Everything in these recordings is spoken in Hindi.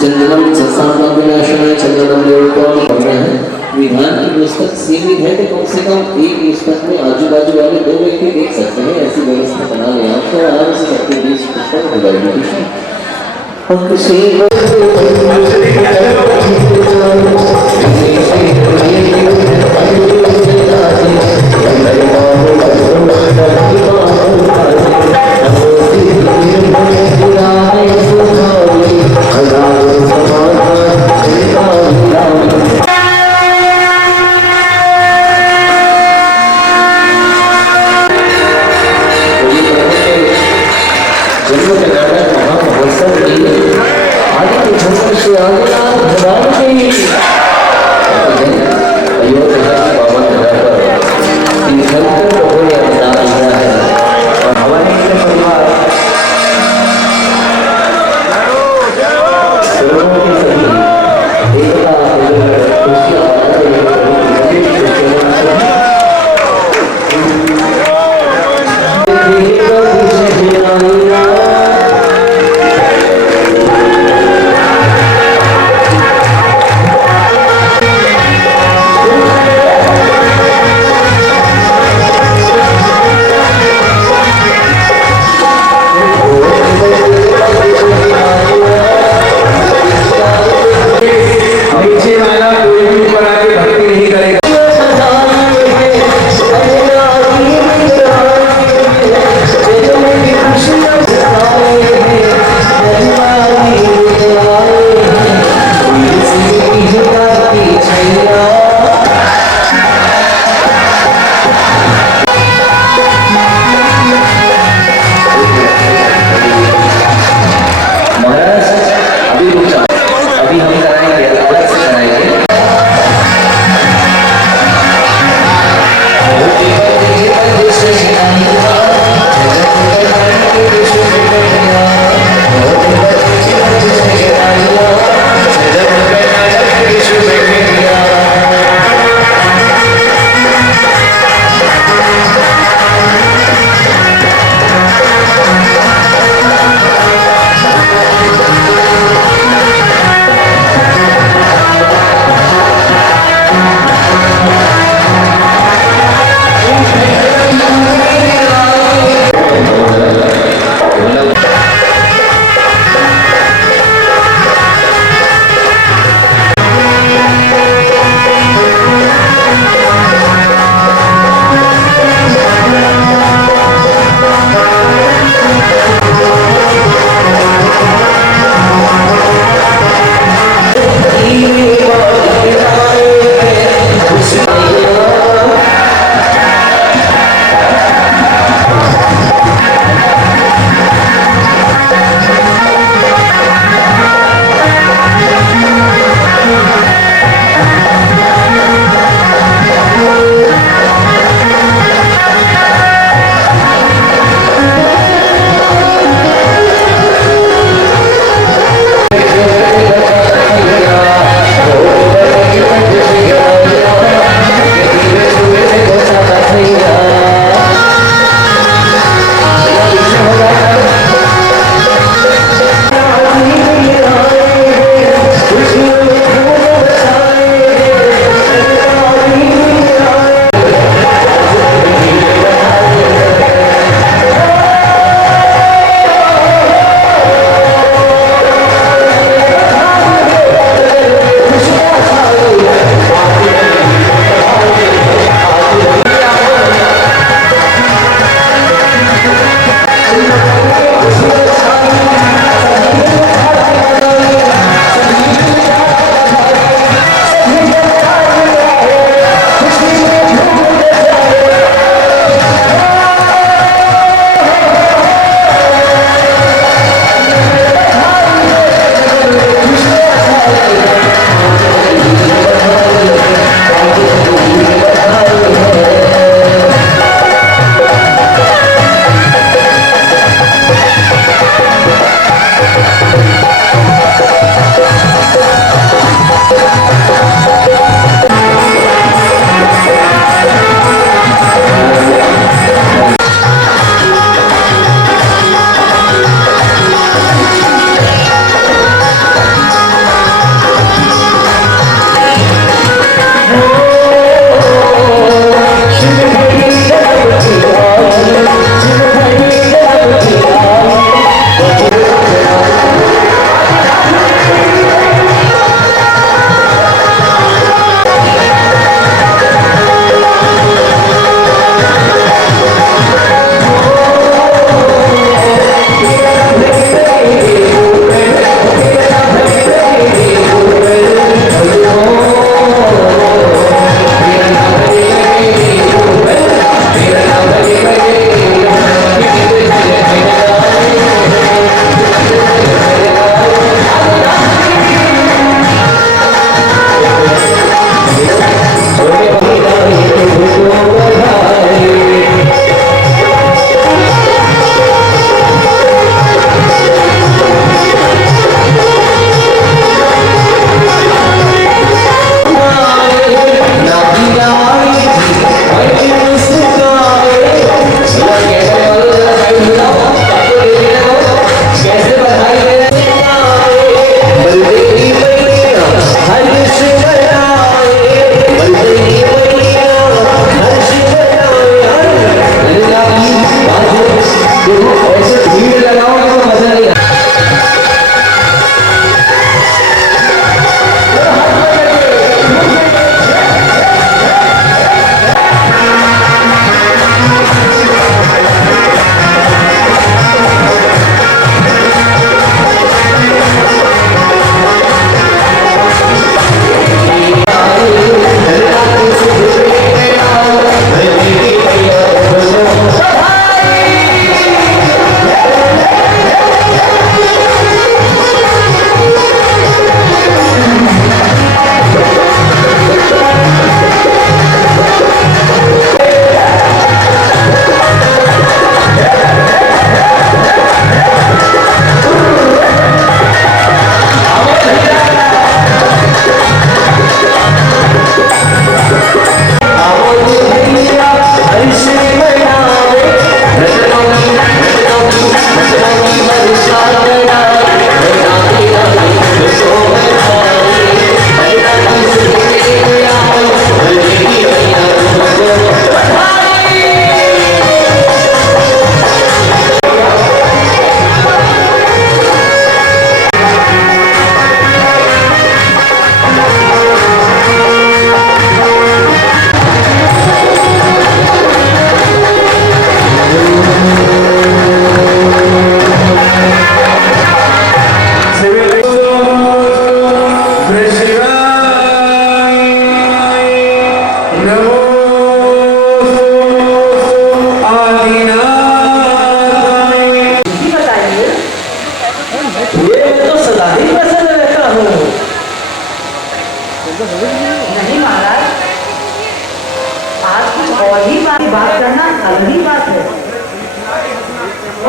चंदनम सत्सांगनाशनाय चंदनम देवताओं पढ़ रहे हैं। विधान की पुस्तक सीमित है तो कम से कम एक पुस्तक में आजू बाजू वाले दो व्यक्ति देख सकते हैं, ऐसी व्यवस्था बना लें आप तो आराम से सबके बीच पुस्तक हो जाएगी।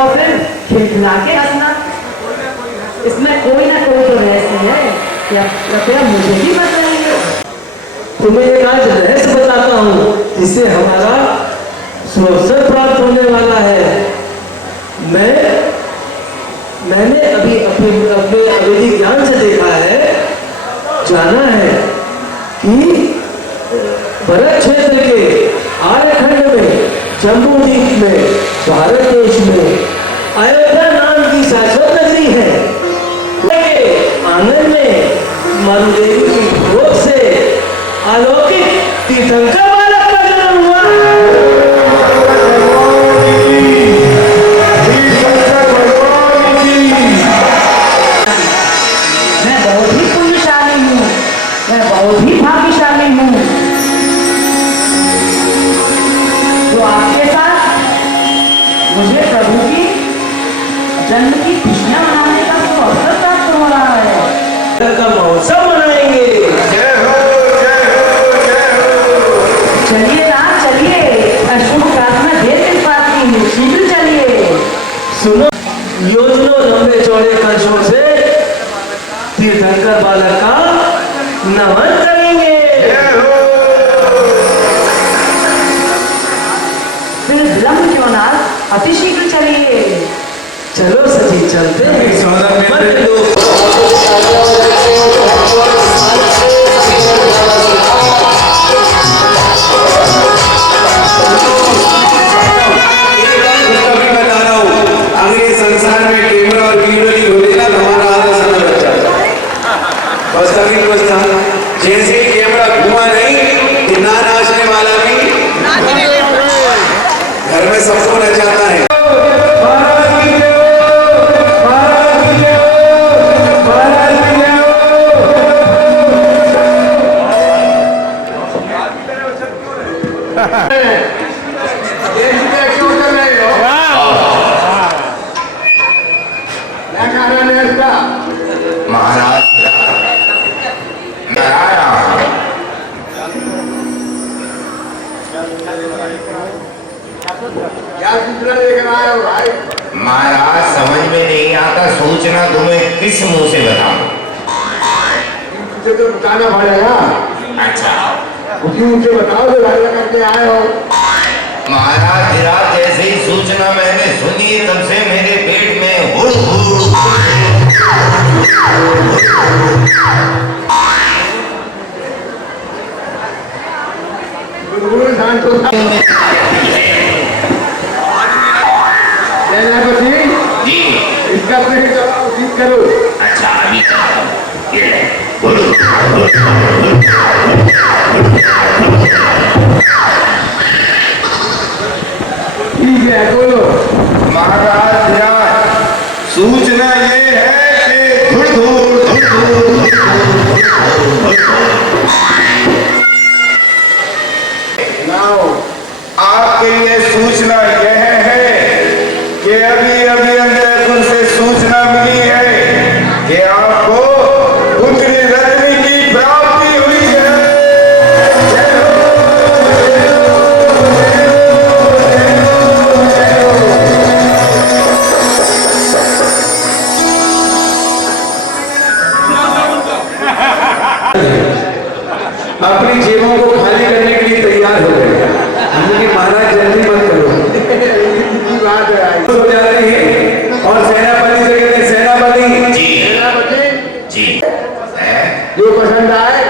और फिर खिलखिला के हंसना, इसमें कोई ना कोई तो रहस्य है। क्या कृपया मुझे भी बताइए। तुम्हें एक आज रहस्य बताता हूँ जिससे हमारा सुअवसर प्राप्त होने वाला है। मैंने अभी अपने अवैधिक ज्ञान से देखा है, जाना है कि भरत क्षेत्र के आर्यखंड में, जम्बूद्वीप में, भारत देश में अयोध्या नाम की शाश्वत नगरी है। आंगन में मरुदेवी की भोग से अलौकिक तीर्थंकर बालक का जन्म हुआ। मैं बहुत ही पुण्यशाली हूँ, मैं बहुत ही भाग्यशाली हूँ जो आपके साथ मुझे प्रभु की जन्म की खुशियां मनाने का तो अवसर प्राप्त हो रहा है। का महोत्सव मनाएंगे। चलिए राम चलिए, शुभ प्रार्थना देर किस बात की, शीघ्र चलिए। सुनो, योजनों लंबे चौड़े कलशों से तीर्थंकर बालक का नमन करेंगे। फिर विलंब क्यों ना, अति शीघ्र चलिए। चलो सजी चलते हैं। जैसे ही कैमरा घुमा नहीं कि ना नाचने वाला भी घर में सबको नचाता है। महाराज क्या सूचना लेकर आए हो भाई? महाराज समझ में नहीं आता, सूचना तुम्हें किस मुंह से बताऊं? मुझे तो बताना पड़ेगा। अच्छा, उसी मुझे बताओ जो राजा करके आए हो। महाराज रात जैसे ही सूचना मैंने सुनी तब से मेरे पेट में हुड़ हुड़ सेनापति जी। इसका अपने जवाब उचित करो। अच्छा, अभी ये ले। ठीक है बोलो। महाराज सूचना ये है कि धुड़ धुड़ आपके लिए सूचना यह है कि अभी अभी अंजयपुर से सूचना मिली है कि आपको पुत्री रत्नी की प्राप्ति हुई है। अपनी जेबों को खाली करने के लिए तैयार हो गए। हमने महाराज जल्दी मत करो। बात है हो जाते हैं और सेनापति से कहते हैं सेनापति जी जी जो पसंद आए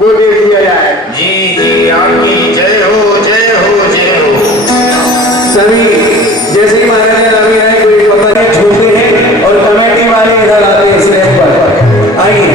वो दे दिया जाए। जी जी, आपकी जय हो जय हो जय हो। सभी जैसे कि महाराज ने अभी आए कोई पता नहीं छोटे हैं और कमेटी वाले इधर आते हैं स्लैब पर। आइए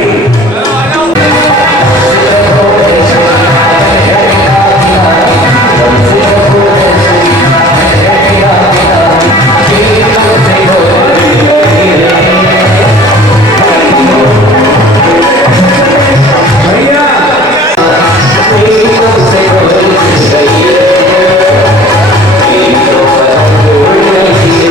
Thank you.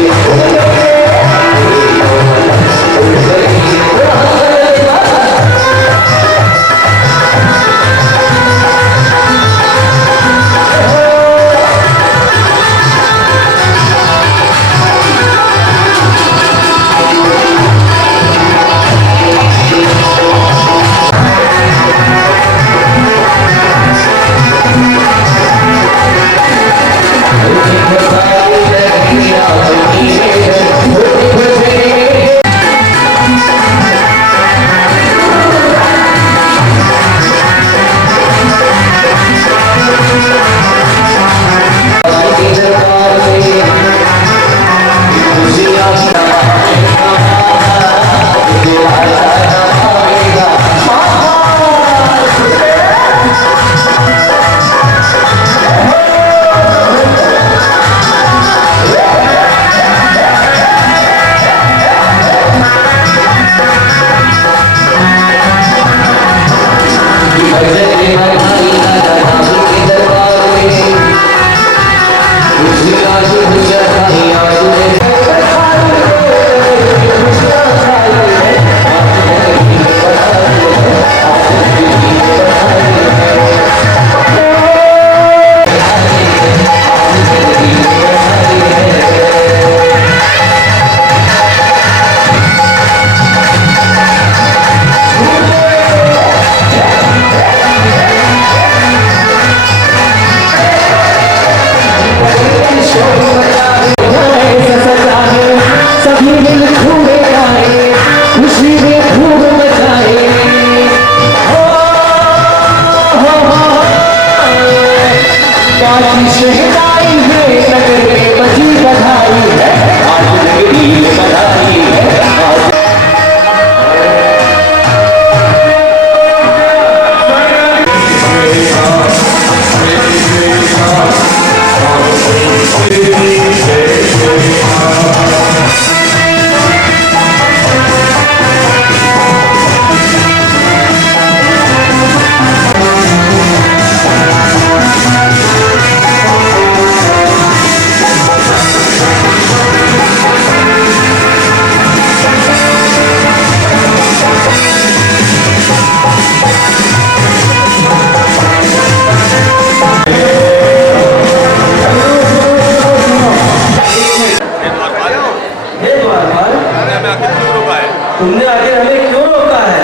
तुमने आगे हमें क्यों रोका है?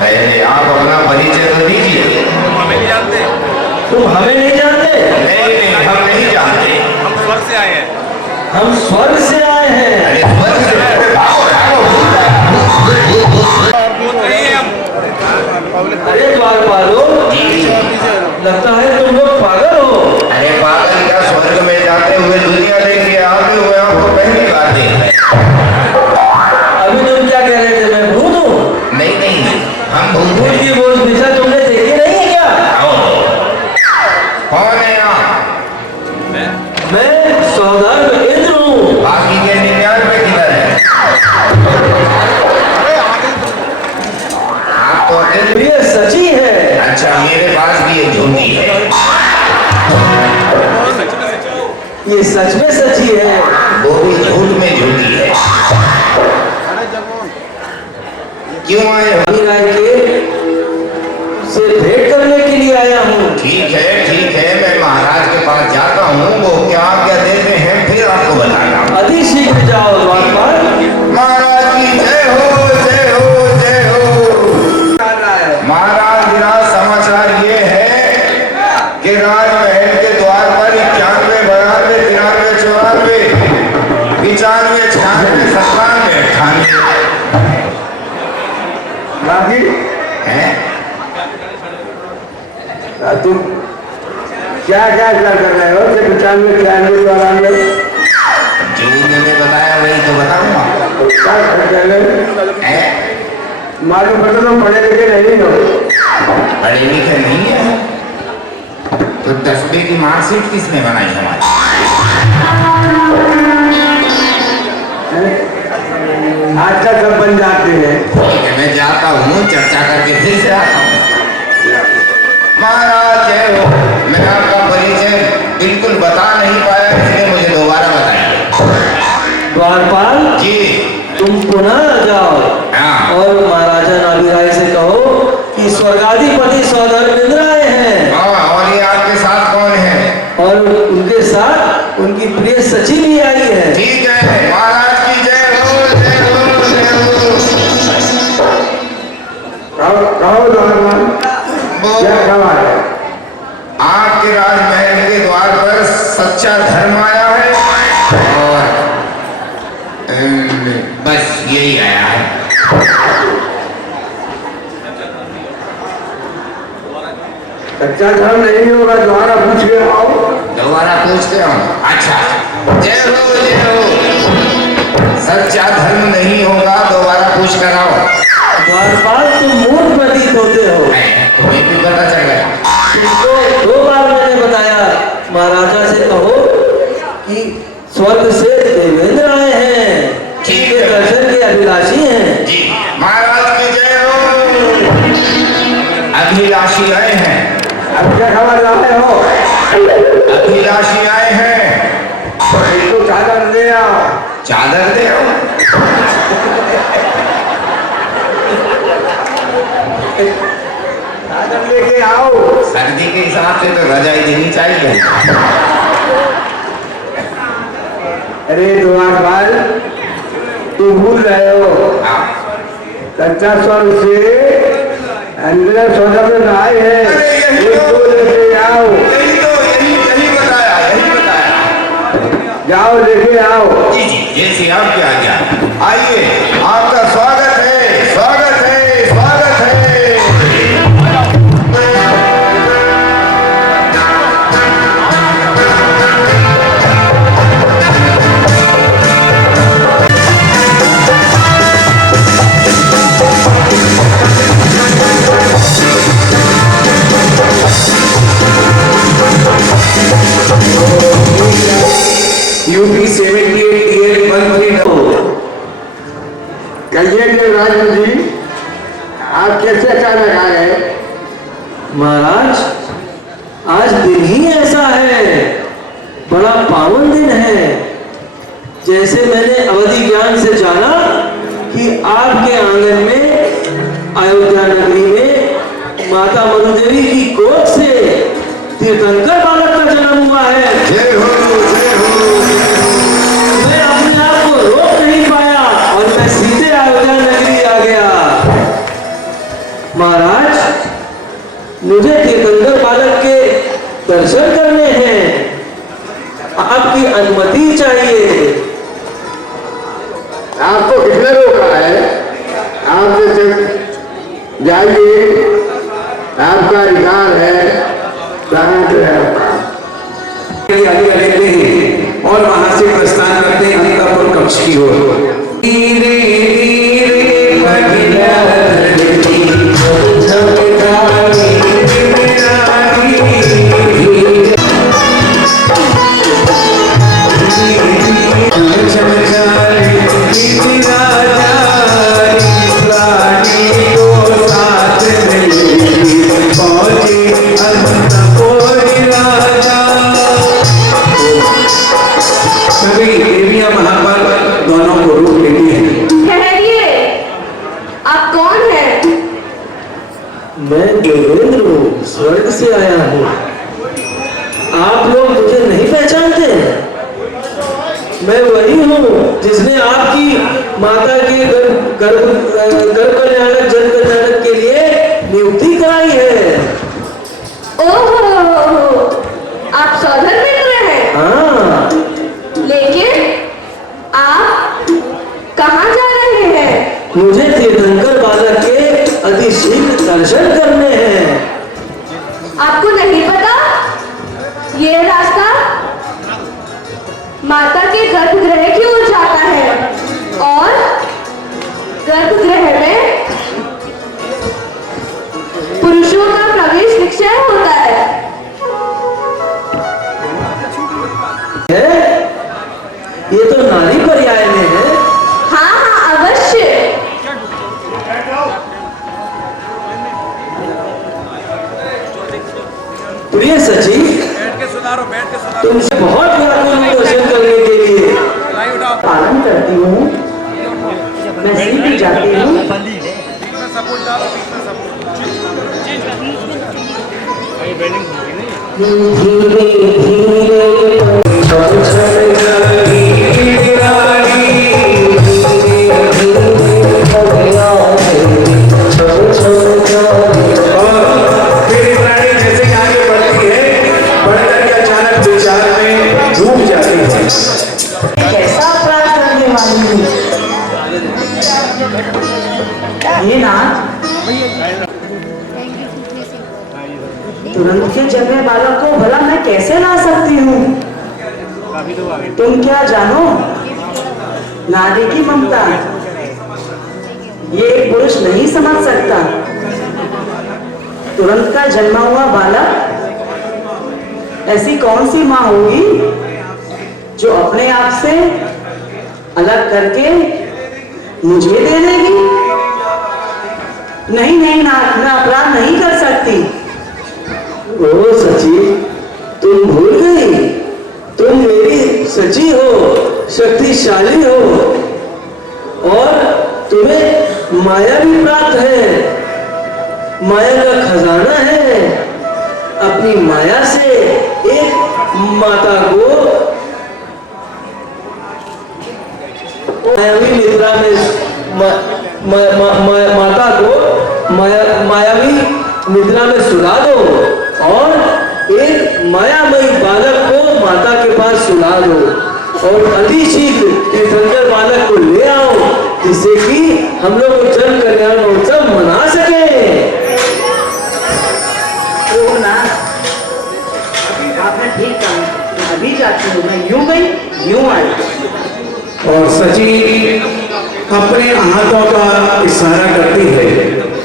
पहले आप अपना परिचय तो दीजिए। तुम हमें नहीं जानते? नहीं, हम नहीं जानते। हम स्वर्ग से आए हैं। अरे स्वर्ग से अरे द्वारपालो, लगता है तुम लोग पागल हो। अरे पागल क्या, स्वर्ग में जाते हुए दुनिया देखिए, आते हुए आपको पहली बार देख रहे हैं। अभी तुम क्या कह रहे थे, मैं भूत हूँ? नहीं, हम भूत भूत हैं। की बोल दिशा तुमने देखी नहीं है क्या? कौन है आप? मैं सौदागर इंद्र हूँ। बाकी के 99 किधर है? आप तो अकेले। ये सची है। अच्छा, मेरे पास भी एक झूठी है। ये सच में सची है। वो भी झूठ में झूठी है। क्यों आए हो? अभी राय के से भेंट करने के लिए आया हूँ। ठीक है, मैं महाराज के पास जाता हूँ, वो क्या आज्ञा देते हैं फिर आपको बताना। अति शीघ्र जाओ द्वारपाल। महाराज की जय हो, जय हो, जय हो। महाराज, मेरा समाचार ये है कि राजमहल के द्वार पर 91, 92, 93, 94, 95, 96, 97, 98 हैं। तुम क्या कर रहे हो? 95, 96, 94 जो मैंने बताया वही तो बताऊंगा। क्या कर रहे हो? हैं? मालूम पड़ता तुम पढ़े लिखे नहीं हो। पढ़े लिखे नहीं है तो 10वीं की मार्कशीट किसने बनाई हमारी? आजकल सब बन जाते हैं। ठीक है, मैं जाता हूँ, चर्चा करके फिर से आता हूँ। महाराज जय हो। मैं आपका परिचय बिल्कुल बता नहीं पाया, इसलिए मुझे दोबारा बताइए। द्वारपाल जी। तुम पुनः जाओ हाँ। और महाराजा नाभिराय से कहो कि स्वर्गाधिपति सौदागर इंद्र आए हैं। हाँ, और ये आपके साथ कौन है? और उनके साथ उनकी प्रिय सची भी आई है। ठीक है, महाराज की जय हो, जय हो, जय हो। कहो द्वारपाल, क्या खबर है? आपके राजमहल के द्वार पर सच्चा धर्म आया है और बस यही आया है। सच्चा धर्म नहीं होगा, दोबारा पूछ के आओ। दोबारा पूछते हो? अच्छा, जय हो, जय हो। सच्चा धर्म नहीं होगा, दोबारा पूछ कर आओ। द्वारपाल तुम मूर्ख प्रतीत होते हो। तुम्हें भी पता चल गया। तुमको 2 बार मैंने बताया, महाराजा से कहो कि स्वर्ग से देवेंद्र आए हैं, ठीक के है। दर्शन के अभिलाषी हैं। जी, महाराज की जय हो। अभिलाषी आए हैं। अब क्या खबर लाए हो? अभिलाषी आए हैं। तो चादर दे आओ। चादर दे आओ। चादर लेके आओ। सर्दी के हिसाब से तो रजाई देनी चाहिए। अरे द्वारपाल, तू भूल रहे हो हाँ। कच्चा स्वर से अंदर सौदा में आए हैं। अरे यही एक तो- दो लेके आओ। यही बताया, यही बताया। जाओ लेके आओ। जी जी, जैसे आपकी आज्ञा। आइए, आपका स्वागत है, स्वागत है, स्वागत है। यूपी 78 कहिए राजन जी, आप कैसे अचानक आ गए? महाराज, आज दिन ही ऐसा है, बड़ा पावन दिन है। जैसे मैंने अवधि ज्ञान से जाना कि आपके आंगन में अयोध्या नगरी में माता मनुदेवी की गोद से तीर्थंकर बालक का जन्म हुआ है। जय हो, जय हो। मैं अपने आप को रोक नहीं पाया और मैं सीधे अयोध्या नगरी आ गया। महाराज, मुझे तीर्थंकर बालक के दर्शन करने हैं, आपकी अनुमति चाहिए। आपको किसने रोका है? आप जाइए, आपका अधिकार है। कहाँ से है आपका? और वहां से प्रस्थान करते हैं अंतःपुर कक्ष की ओर। धीरे धीरे महिला देवियां महापाल दोनों को रूप लेती हैं। ठहरिए, आप कौन हैं? मैं देवेंद्र हूँ, स्वर्ग से आया हूँ। आप लोग मुझे नहीं पहचानते? मैं वही हूँ जिसने आपकी माता के गर्भ कल्याणक जन कल्याणक के लिए नियुक्ति कराई है। ओहो, आप सौधर मित्र हैं। हाँ, लेकिन आप कहाँ जा रहे हैं? मुझे तीर्थंकर बालक के अति शीघ्र दर्शन करने हैं। आपको नहीं पता ये रास्ता माता के गर्भगृह की ओर जाता है और गर्भगृह में पुरुषों का प्रवेश निश्चय होता है। ये तो नारी पर्याय में है। हाँ हाँ, अवश्य। प्रिय सचिव, तुमसे बहुत व्याकुल हूँ दर्शन करने के लिए। पालन करती हूँ, मैं सीधी जाती हूँ। धीरे कैसा अपराध करने वाली हूँ? ये नाथ तुरंत के जन्मे बालक को भला मैं कैसे ला सकती हूँ? तुम क्या जानो नारी की ममता ये एक पुरुष नहीं समझ सकता। तुरंत का जन्मा हुआ बालक ऐसी कौन सी माँ होगी जो अपने आप से अलग करके मुझे दे देगी? नहीं नहीं नाथ, मैं अपराध नहीं कर सकती। ओ सचिव, तुम भूल गई? तुम मेरी सची हो, शक्तिशाली हो और तुम्हें माया भी प्राप्त है। माया का खजाना है। अपनी माया से एक माता को मायावी निद्रा में माता को मायावी निद्रा में सुला दो और एक मायामयी बालक को माता के पास सुला दो और अति शीघ्र तीर्थंकर बालक को ले आओ, जिससे कि हम लोग जन कल्याण महोत्सव मना सके। तो ना आपने ठीक कहा, अभी जाती हूँ मैं, यूं गई यूं आई। और सची अपने हाथों का इशारा करती है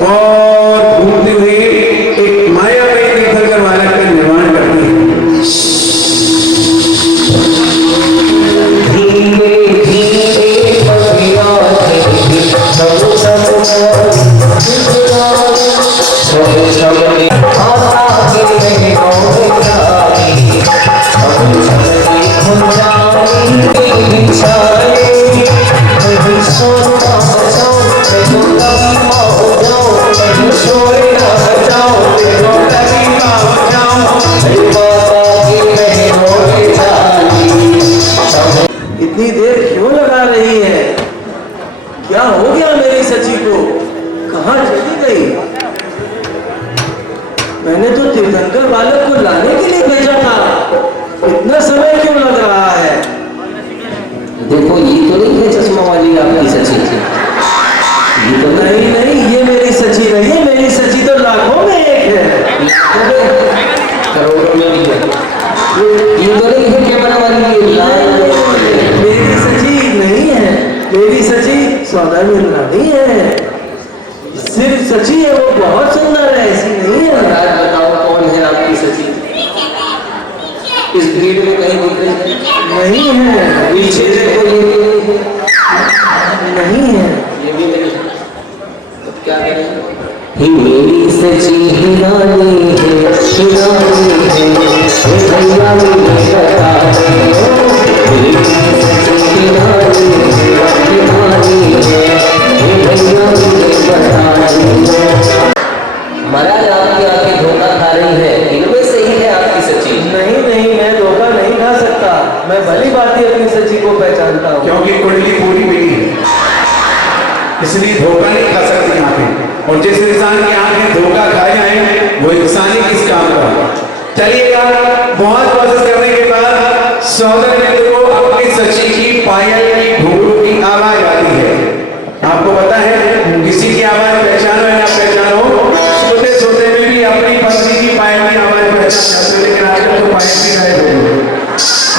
और घूमती हुई एक मायामयी तीर्थंकर बालक का निर्माण करती है। इतनी देर क्यों लगा रही है? क्या हो गया मेरी सची को? कहाँ चली गई? मैंने तो तीर्थंकर बालक को लाने के लिए भेजा था, इतना समय क्यों लग रहा है? देखो ये तो नहीं है चश्मा वाली आपकी सची, ये तो नहीं नहीं, ये मेरी सची नहीं है। मेरी सची तो लाखों में एक है, करोड़ों में भी है। ये तो नहीं है कैमरा वाली, मेरी सची नहीं है। मेरी सची सौदागर रानी है। सिर्फ सची है, वो बहुत सुंदर है, ऐसी नहीं है। आज बताओ कौन है आपकी सची? इस भीड़ में कहीं दिख रही है? नहीं है। पीछे देखो, ये नहीं है। ये भी नहीं। तो क्या करें? ही मेरी सची हिरानी है, हिरानी है, हे भैया मेरी बता दे, मेरी सची हिरानी है, हिरानी है, हे भैया मेरी बता दे। महाराज आपकी आंखें धोखा खा रही है, इनमें से ही है आपकी सची। नहीं नहीं, मैं धोखा नहीं खा सकता। मैं भली बात ही अपनी सची को पहचानता हूँ। क्योंकि कुंडली पूरी मिली है, इसलिए धोखा नहीं खा सकती आंखें। और जिस इंसान की आंखें धोखा खा जाए वो इंसान ही किस काम का। चलिएगा, बहुत कोशिश करने के बाद सौदागर को अपनी सची की पायल की घुंघरू की आवाज आती है। आपको पता है, किसी की आवाज पहचानो या ना पहचानो, सोते सोते में भी अपनी पत्नी की पायल की आवाज पहचान जाते, लेकिन आजकल तो पायल भी गायब हो गई,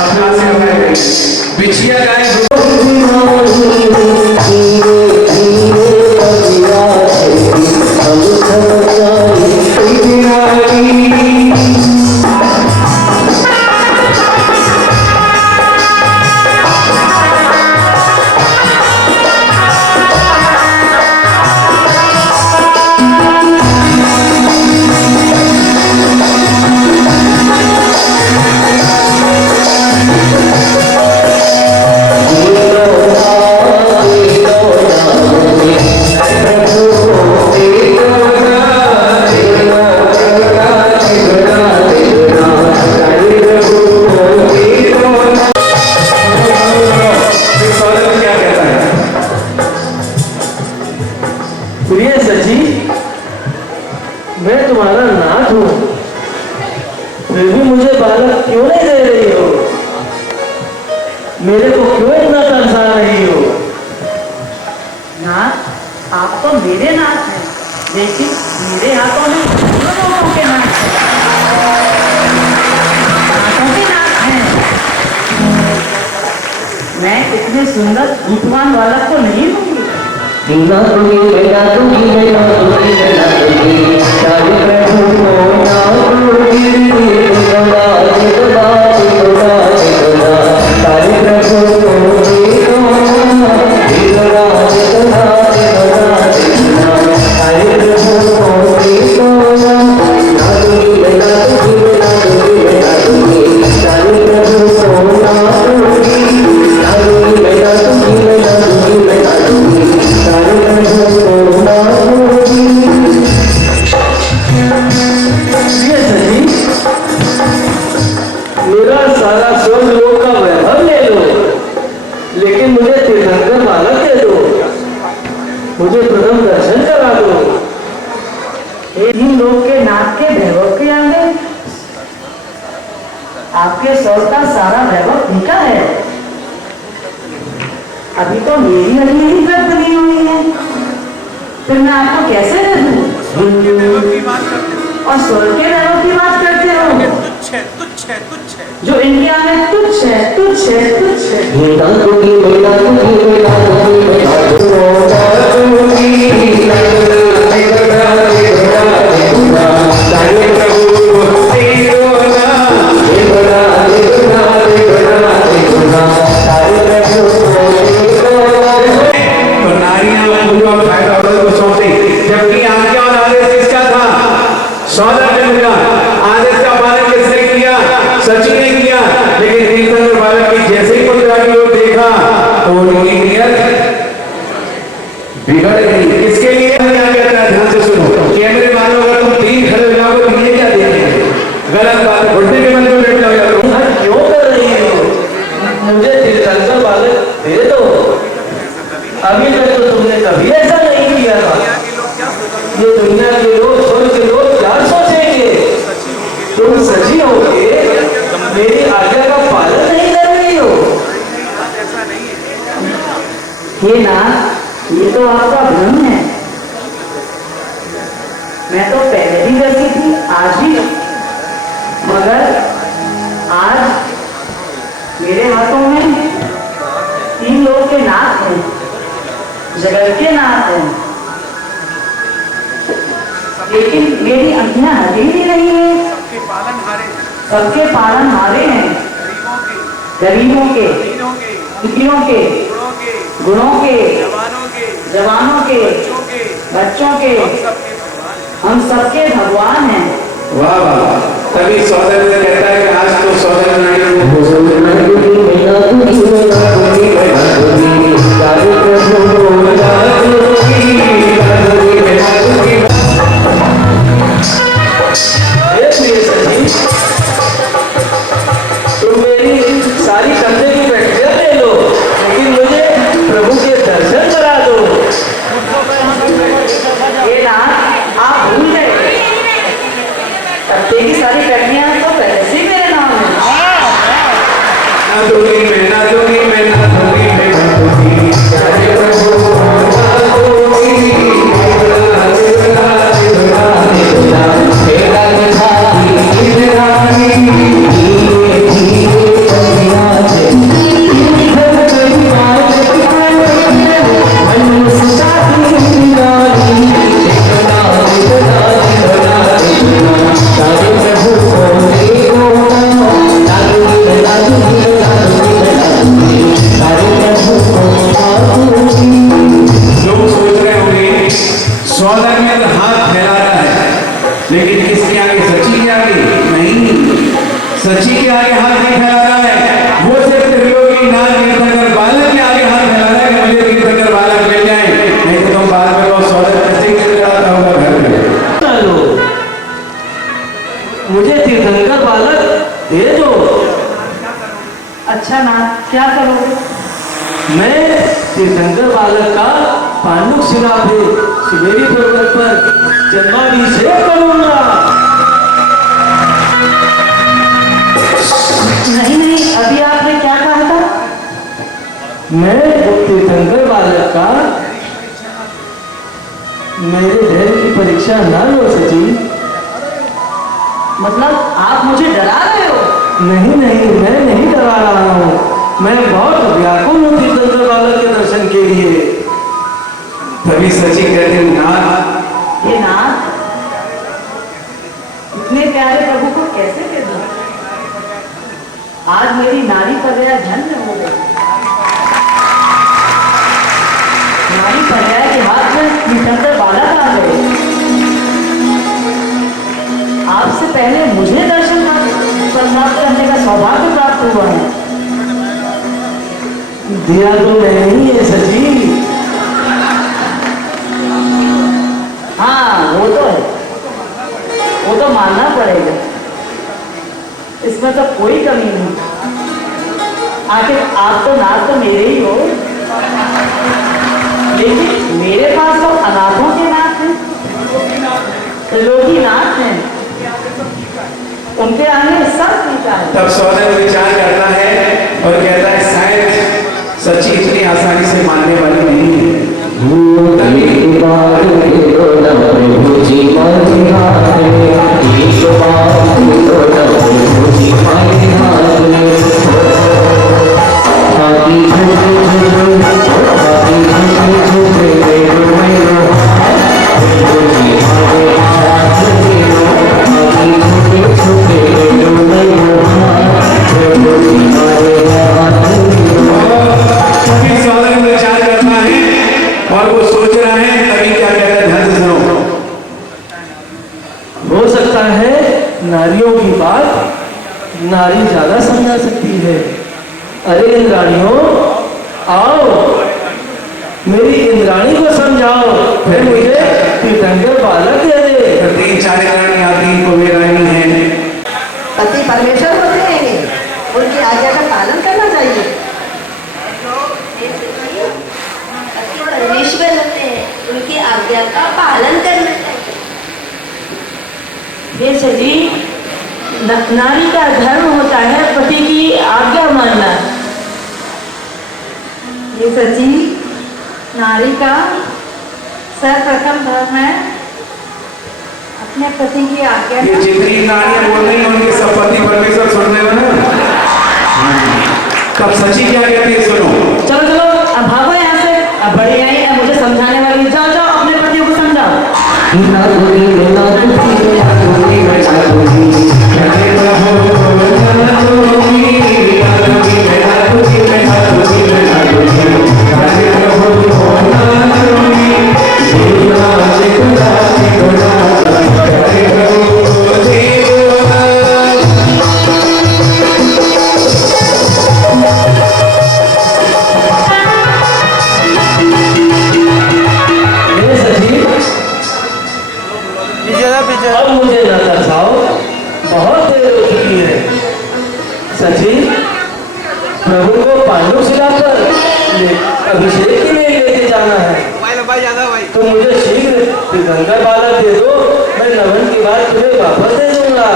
अपना से गायब हो गई, बिछिया गायब हो प्रिय सची, मैं तुम्हारा नाथ हूँ, फिर भी मुझे बालक क्यों नहीं दे रही हो? मेरे को क्यों इतना तरसा रही हो? नाथ, आप तो मेरे नाथ हैं, लेकिन मेरे हाथों में दोनों लोगों के नाथ हैं। हाथों के नाथ हैं। मैं इतने सुंदर रूपवान बालक को नहीं दूंगी। ना दूंगी, ना दूंगी, ना दूंगी, ना दूंगी, चाहे प्रभु को ना दूंगी, दुआ दुआ दुआ दुआ, चाहे प्रभु को दुआ दुआ दुआ दुआ, चाहे प्रभु को दुआ, ना दूंगी, ना दूंगी, ना दूंगी, ना दूंगी, पूरा सारा स्वर्ग लोक का वैभव ले लो, लेकिन मुझे तीर्थंकर बालक दे दो, मुझे प्रथम दर्शन करा दो। इन लोग के नाक के वैभव के आगे आपके स्वर्ग का सारा वैभव फीका है। अभी तो मेरी अली ही व्रत बनी हुई है, फिर मैं आपको कैसे दे दूं? और स्वर्ग के वैभव की बात करते हो जो इंडिया में तुच्छ है, तुच्छ है, तुच्छ है। जबकि आज्ञा और आदेश किसका था? सौदागर का। आदेश का पालन किसने किया? सची ने किया। लेकिन तीर्थंकर बालक की जैसे ही मुद्रा की ओर देखा तो उनकी नियत बिगड़ गई। इसके लिए क्या कहता है, ध्यान से सुनो। कैमरे वालों अगर तुम 3 खड़े हो जाओगे तो ये क्या देखेंगे? गलत बात, घुटने के बल पे बैठ जाओ। क्यों कर रही हो? मुझे तीर्थंकर बालक दे दो। अभी तक तो तुमने कभी ऐसा नहीं किया था। ये दुनिया के लोग, स्वर्ग के लोग क्या सोचेंगे? तुम सची होके मेरी आज्ञा का पालन नहीं कर रही हो। ये ना, ये तो आपका भ्रम है। मैं तो पहले भी वैसी थी, आज भी, मगर आज मेरे हाथों में 3 लोग के नाक हैं, जगत के नाक हैं, लेकिन मेरी आज्ञा हटी ही नहीं है। सबके पालन हारे हैं, गरीबों के, दुखियों के, गुणों के, जवानों के, बच्चों के, हम सबके भगवान हैं। वाह वाह। तभी सौदागर कहता है कि आज तो सौदागर तुम मेरी सारी कंधे की बैठक ले लो, लेकिन मुझे प्रभु के दर्शन करा दो। ये ना, आप भूल गए, पत्ते की सारी कन्या तो पहले से ही मेरे नाम है। ना दूंगी मैं, ना दूंगी मैं, ना दूंगी मैं, ना दूंगी। लोग सोच रहे होंगे सौदागर हाथ फैला रहा है, लेकिन किसके आगे? सची के आगे नहीं, सची के आगे हाथ नहीं फैला रहा है। वो सिर्फ त्रिलोकी नाथ तीर्थंकर बालक के आगे हाथ फैला रहा है कि मुझे तीर्थंकर बालक मिल जाए, नहीं तो तुम बाद में वो सौदागर कैसे गिर जाता होगा घर में। चलो, मुझे तीर्थंकर बालक दे दो। अच्छा ना, क्या करोगे? मैं तीर्थंकर बालक का पांडुक शिला पे शिवेरी पर्वत पर जन्माभिषेक करूंगा। नहीं नहीं, अभी आपने क्या कहा था? मैं तीर्थंकर बालक का, मेरे धैर्य की परीक्षा ना लो सची। मतलब आप मुझे डरा रहे हो? नहीं नहीं, मैं नहीं डरा रहा हूँ। मैं बहुत व्याकुल हूँ तीर्थंकर बालक के दर्शन के लिए। तभी सची कहते हैं नाथ, ये नाथ, इतने प्यारे प्रभु को कैसे दे दूं? आज मेरी नारी पर्याय धन्य हो गई। नारी पर्याय के हाथ में तीर्थंकर बालक आ गए। आपसे पहले मुझे दर्शन प्राप्त करने का सौभाग्य प्राप्त हुआ है। दिया तो नहीं है सची। हाँ, वो तो है, वो तो मानना पड़ेगा। इस इसमें तो कोई कमी नहीं। आखिर आप तो नाथ तो मेरे ही हो, लेकिन मेरे पास तो अनाथों के नाथ हैं, लोकीनाथ हैं, उनके आने सब पीता है। तब सौदन विचार करता है और कहता है शायद सच्ची इतनी आसानी से मानने वाली नहीं है। तभी सौदन विचार करता है और वो सोच रहा है, तभी क्या कहता है, ध्यान से सुनो। हो सकता है नारियों की बात नारी ज्यादा समझा सकती है। अरे इंद्राणियों, आओ मेरी इंद्राणी को समझाओ, फिर मुझे तीर्थंकर बालक दे दे। तीन चार रानी या तीन को वे रानी है। पति परमेश्वर होते हैं, उनकी आज्ञा का पालन करना चाहिए। पति परमेश्वर होते हैं, उनकी आज्ञा का पालन करना चाहिए। ये सजी नारी का धर्म होता है पति की आज्ञा मानना। ये सची नारी का सर्वप्रथम धर्म है अपने पति की आज्ञा ये जितनी नारियां बोल रही हैं उनके सब पति परमेश्वर सुन रहे हो ना। तब सची क्या कहती है, सुनो। चलो चलो अब भागो यहाँ से, अब बड़ी आई अब मुझे समझाने वाली, जाओ जाओ अपने पतियों को समझाओ। अब मुझे न तरसाओ, बहुत देर हो चुकी है। सची प्रभु को पांडु शिला पर अभिषेक के लिए लेके जाना है, तो मुझे शीघ्र तीर्थंकर बालक दे दो, मैं नवन की बात तुम्हें वापस दे दूंगा।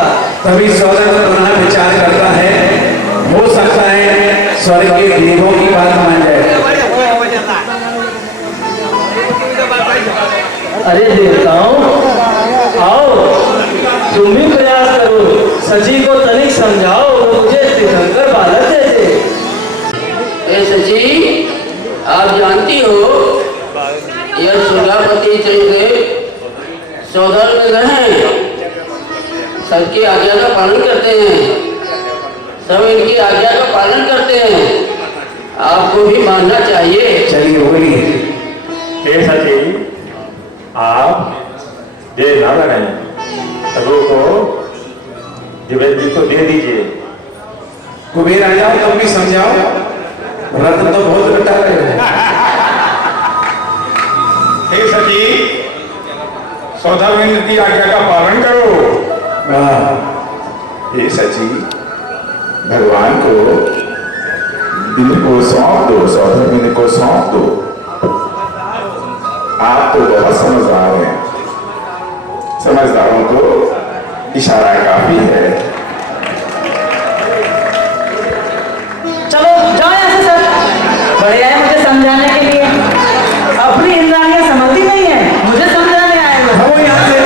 तभी सौदन पुनः विचार करता है, हो सकता है स्वर्ग के देवों की बात मान जाए। अरे देवताओं, आओ तुम भी प्रयास करो, सची को तनिक समझाओ, वो मुझे तीर्थंकर बालक दे दे। ए सची, आप जानती हो यह सुधापति सौदर में रहे, सबकी आज्ञा का पालन करते हैं, सब इनकी आज्ञा का पालन करते हैं, आपको भी मानना चाहिए। चलिए बोलिए। हे सची, आप देर ना लगाएं, प्रभु को दिव्य जी को दे दीजिए। कुबेर आ जाओ, तुम भी समझाओ, रत्न तो बहुत लुटा रहे हैं। हे सची, सौदामिनी की आज्ञा का पालन करो। हे सची, भगवान को दिल को सौंप दो, सौदामिनी को सौंप दो। आप तो बहुत समझदार हैं, समझदारों को इशारा काफी है। चलो जाओ यहाँ से सब, बड़े आए मुझे समझाने के लिए, अपनी इंद्राणियां समझती नहीं है, मुझे समझाने आए हो। हम यहाँ से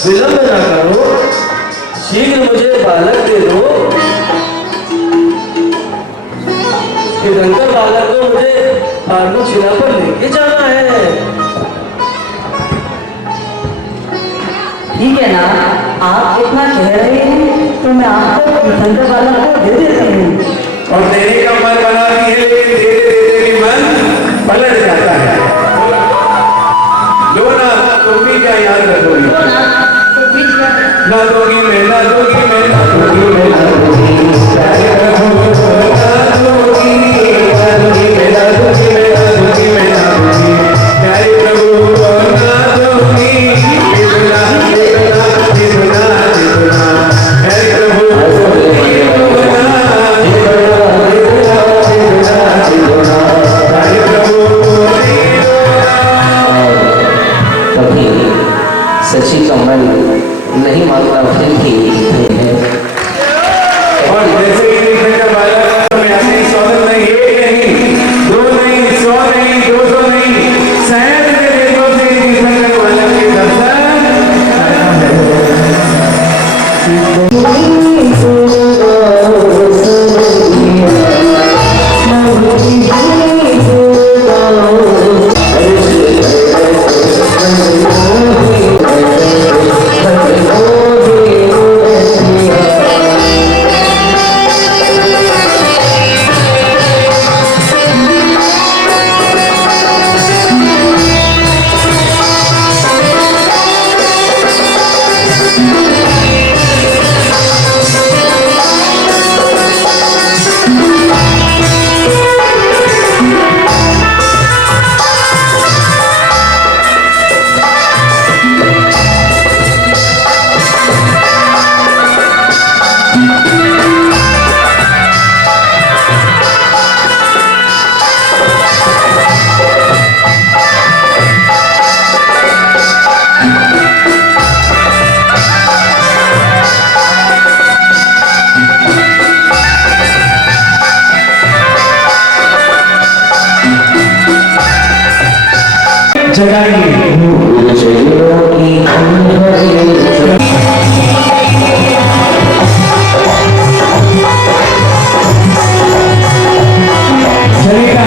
विलंब न करो, शीघ्र मुझे बालक दे दो। तीर्थंकर बालक को मुझे पांडु शिला पर लेके जाना है। ठीक है ना, आप इतना कह रहे हैं तो मैं आपको तीर्थंकर वाला को दे देती हूँ। और देने का मन बनाती है, लेकिन देते देते भी मन पलट जाता है। लो ना, तुम भी क्या याद रखोगी? ना दोगी मैं, ना दोगी मैं, ना दोगी मैं, ना दोगी प्यारे रखो, ना दोगी मैं, ना दोगी मैं, ना दोगी मैं, ना दोगी मैं, ना दोगी प्यारे प्रभु, ना दोगी देवना देवना देवना देवना प्यारे प्रभु, कभी सची का मन नहीं मानता फिर भी है। और जैसे कि तीर्थंकर बालक में अपनी स्वागत नहीं, एक नहीं, दो नहीं, 100 नहीं, 200 नहीं, शायद के देशों से तीर्थंकर बालक के दर्शन चलेगा।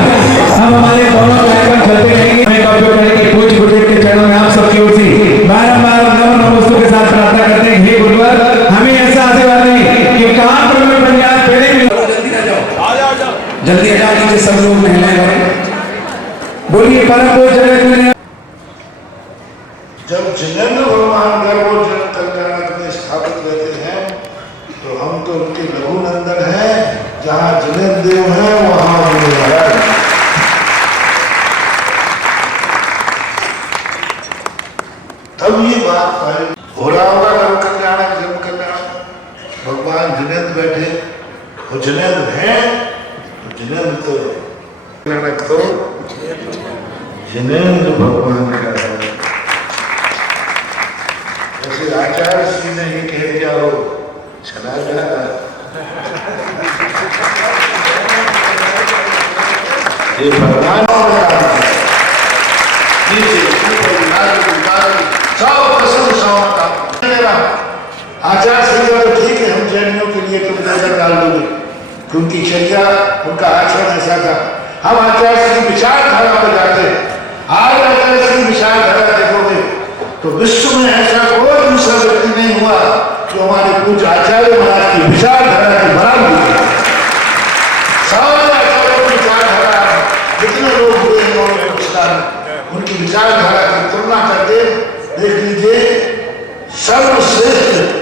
हम हमारे दोनों कार्यक्रम चलते रहेंगे। मैं कॉपी करके पूज्य गुरुदेव के चरणों में आप सबकी ओर से बारंबार नमोस्तु के साथ प्रार्थना करते हैं, हे गुरुवर हमें ऐसा आशीर्वाद दें कि कहां पर मैं बन जाए, पहले भी जल्दी आ जाओ, जल्दी आ जाओ, नीचे सब लोग महिलाएं हैं। बोलिए परम पूज्य जगत जब जिनेंद्र भगवान गर्भोजन कल्याणक में स्थापित रहते हैं तो हम तो उनके लघुनंदन हैं। जहाँ जिनेंद्र देव है वहाँ गुरु है। तब ये बात पाई हो रहा होगा गर्भ कल्याणक जन्म कल्याणक, भगवान जिनेंद्र बैठे और जिनेंद्र हैं तो जिनेंद्र तो कल्याणक तो जिनेंद्र भगवान का है। जैसे आचार्य श्री ने ये कह दिया हो चला जा, ये भगवान आचार्य श्री तो ठीक है, हम जैनियों के लिए तुम नजर डाल दोगे क्योंकि चर्या उनका आचरण ऐसा था। हम आचार्य श्री विचारधारा पर जाते हैं। आज आचार्य श्री विचारधारा देखोगे तो विश्व में ऐसा कोई दूसरा व्यक्ति नहीं हुआ जो हमारे पूज्य आचार्य महाराज की विचारधारा की बराबरी है। सारे आचार्यों की विचारधारा, जितने लोग हुए हैं उनकी विचारधारा की तुलना करके देख लीजिए, सर्वश्रेष्ठ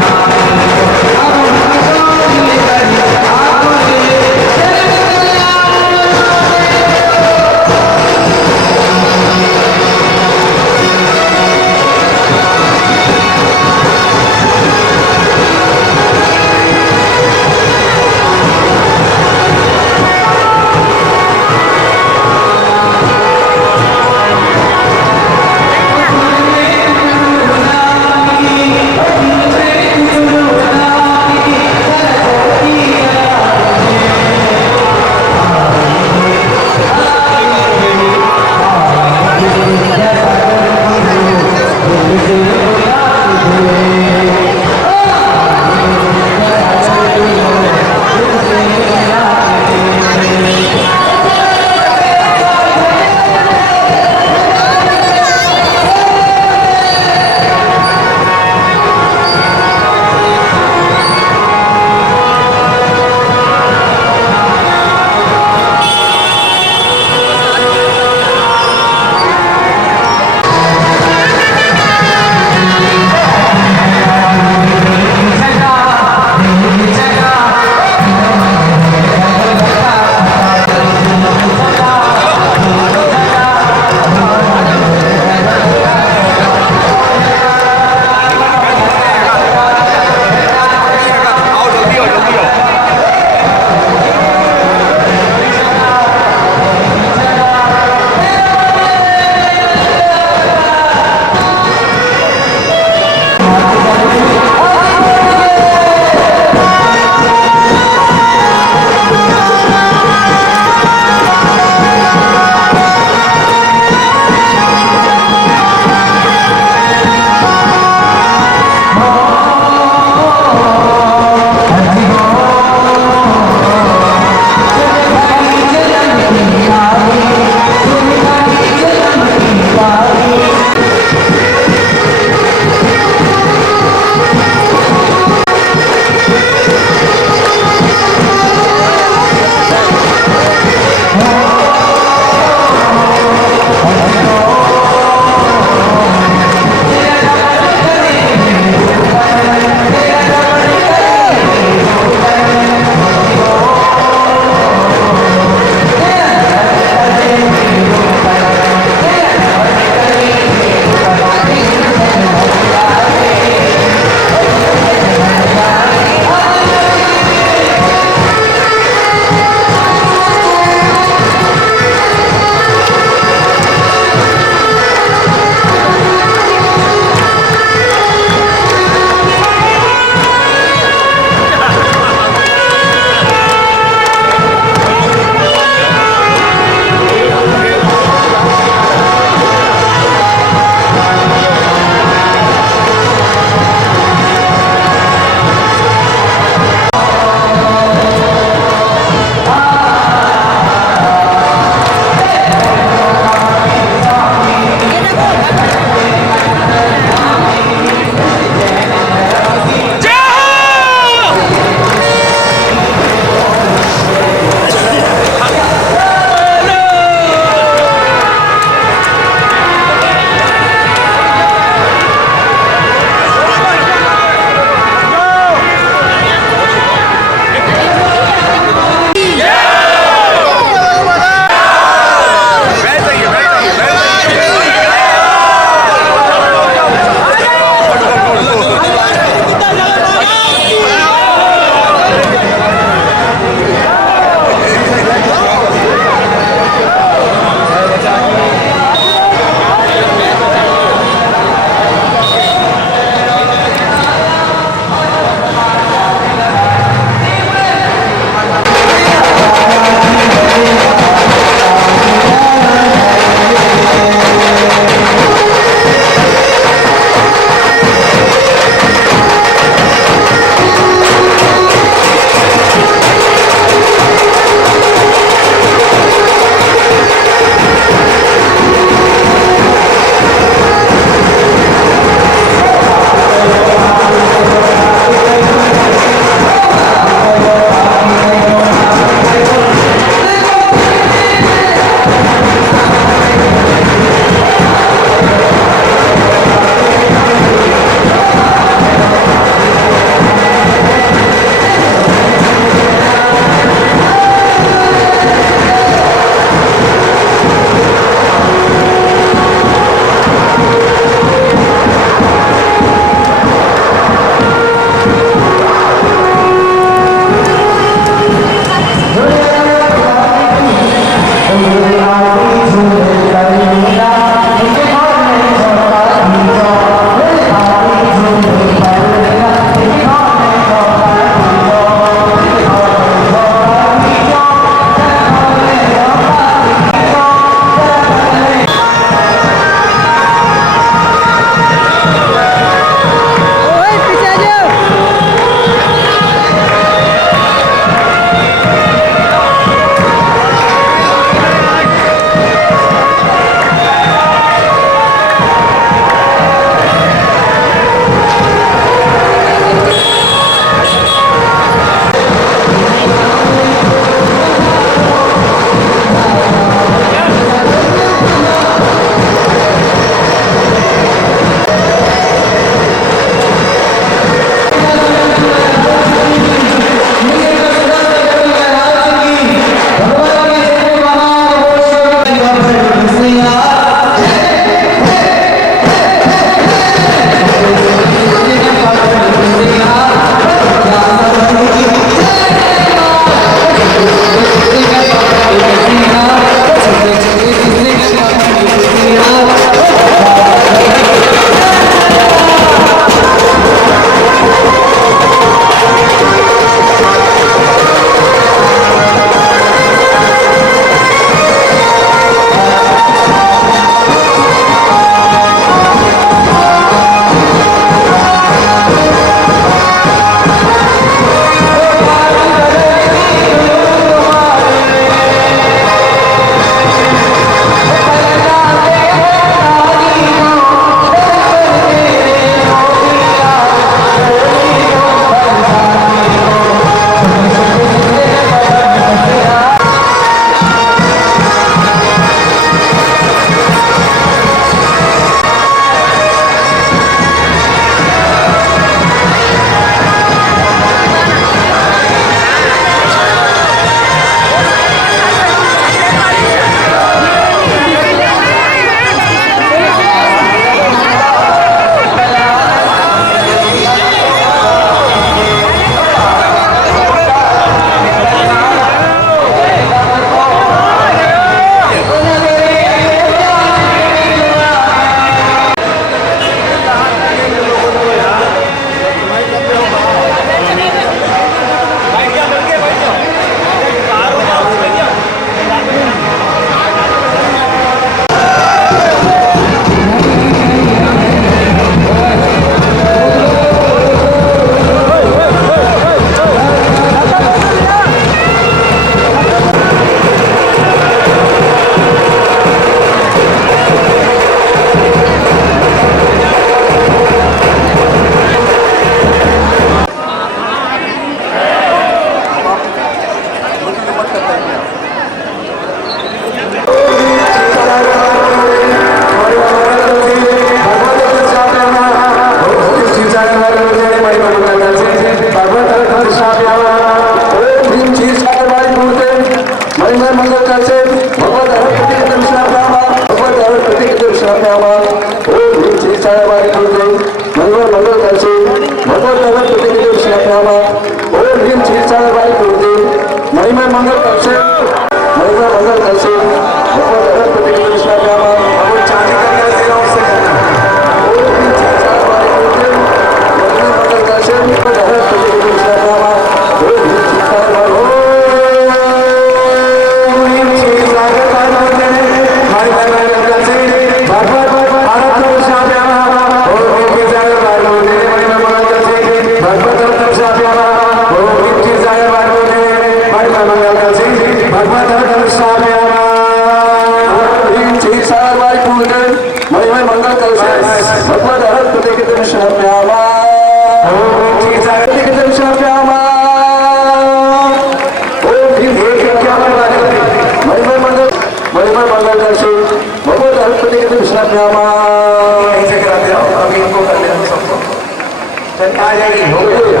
आ जाएगी, हो गया।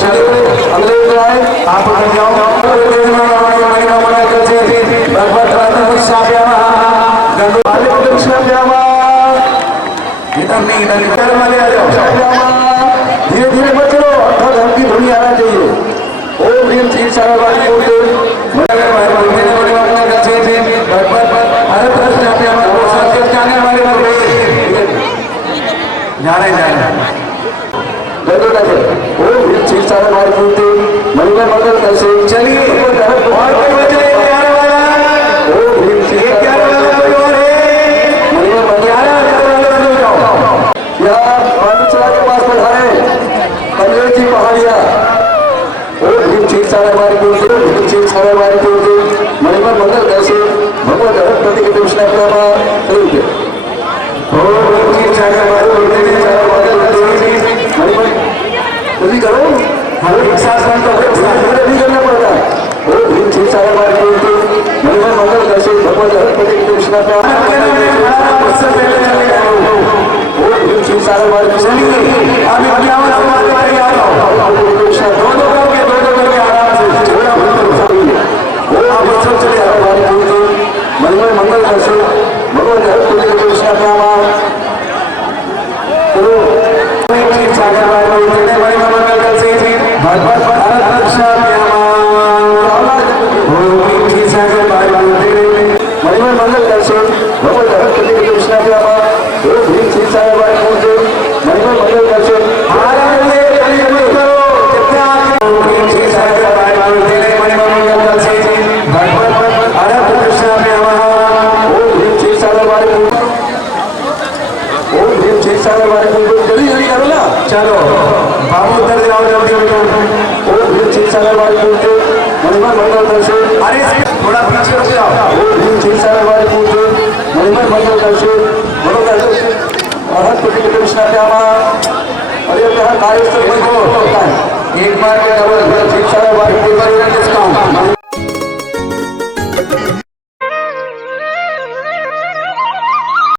चलो अगले आए आप उधर जाओ। धीरे धीरे मत चलो, धर्म की ध्वनि आना चाहिए। ओम ह्रीम श्री सारावाणी बोलते मणिमय मंगल कैसे चलिए के पास पधारे पंडित जी पहाड़िया। मणिमय मंगल कैसे भगवत प्रति कृष्ण जल्दी करो, हमें एक साथ नहीं करना पड़ता। मणिमय मंगल कैसे भगवत प्रति कृष्ण मणिमय मंगल कैसे भगवत चलो बाबू उधर जाओ जल्दी। मणिमय मंगल कैसे अरे थोड़ा पीछे रुक जाओ। मणिमय मंगल कैसे कृष्ण अरे कार्य एक बार में डबल